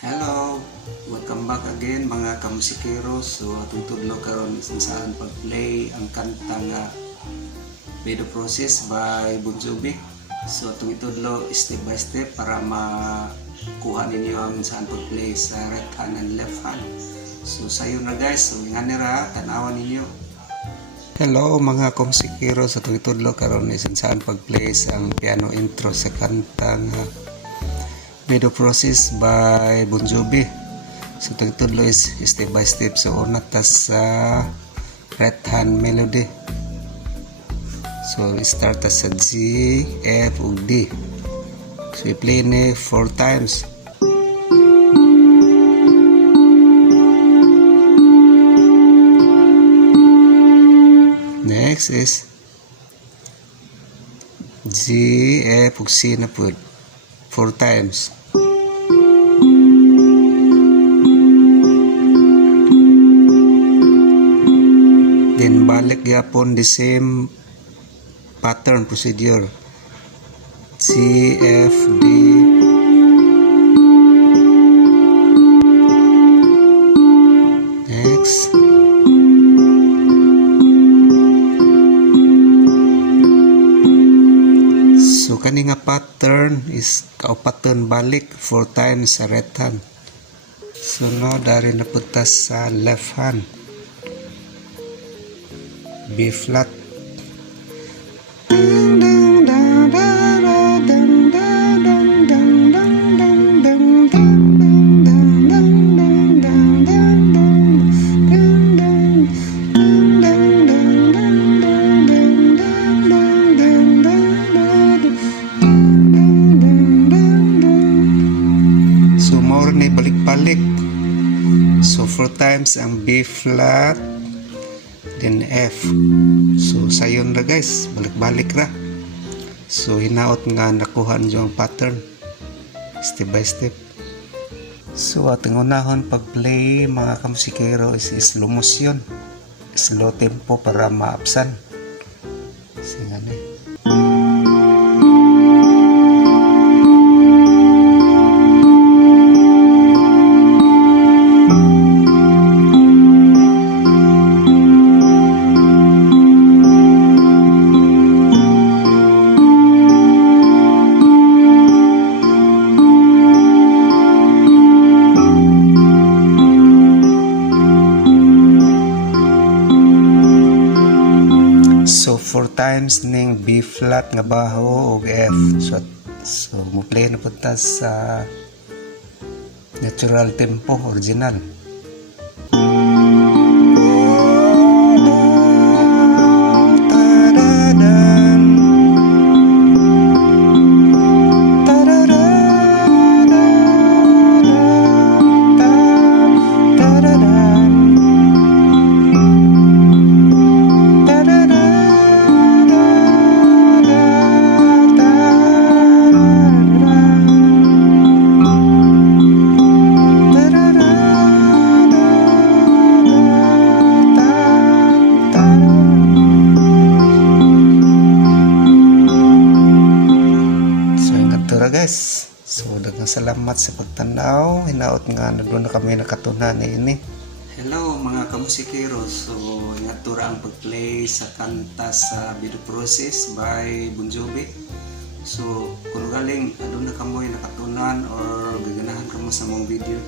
Hello! Welcome back again mga kamusikero. So atong tudlo karon kung saan pag-play ang kanta nga Video Process by Bon Jovi. So atong itudlo step by step para makuha ninyo ang saan pag-play sa right hand and left hand. So sayo na guys, so nganira tanawan ninyo. Hello mga kamusikero, sa atong itudlo karon saan pag-play sa ang piano intro sa kanta nga Video Process by Bon Jovi. So tutudlo is step by step. So una ta sa right hand melody. So start ta sa G, F ug D. So i-play ni 4 times. Next is G, F ug C na pud 4 times. Then balik gyapon the same pattern procedure. C, F, D. Next. So kani nga pattern is pattern balik 4 times sa right hand. So no dari na punta sa left hand. B flat. So more na balik-balik. So 4 times ang B flat, then F. So sayon ra guys, balik-balik ra. So hinaot nga nakuha niyo ang pattern step by step. So ating unahon pag-play mga kamusikero is slow motion, slow tempo para maapsan. Singa ni. So 4 times ning B flat nga baho ug F. So mo play na punta sa natural tempo original. Guys, so daghang salamat sa pagtanaw. Hinaot nga na doon na kami nakatunan ini. Hello mga kamusikero, so natura ang pag-play sa kanta sa Video Process by Bon Jovi. So kung galing doon na kamo nakatunan or gaganahan kamo sa mong video,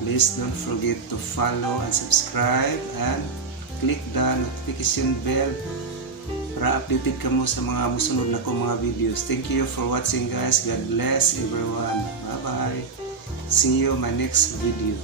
please don't forget to follow and subscribe and click the notification bell para updated kamo sa mga musunod na ko mga videos. Thank you for watching guys. God bless everyone. Bye bye. See you my next video.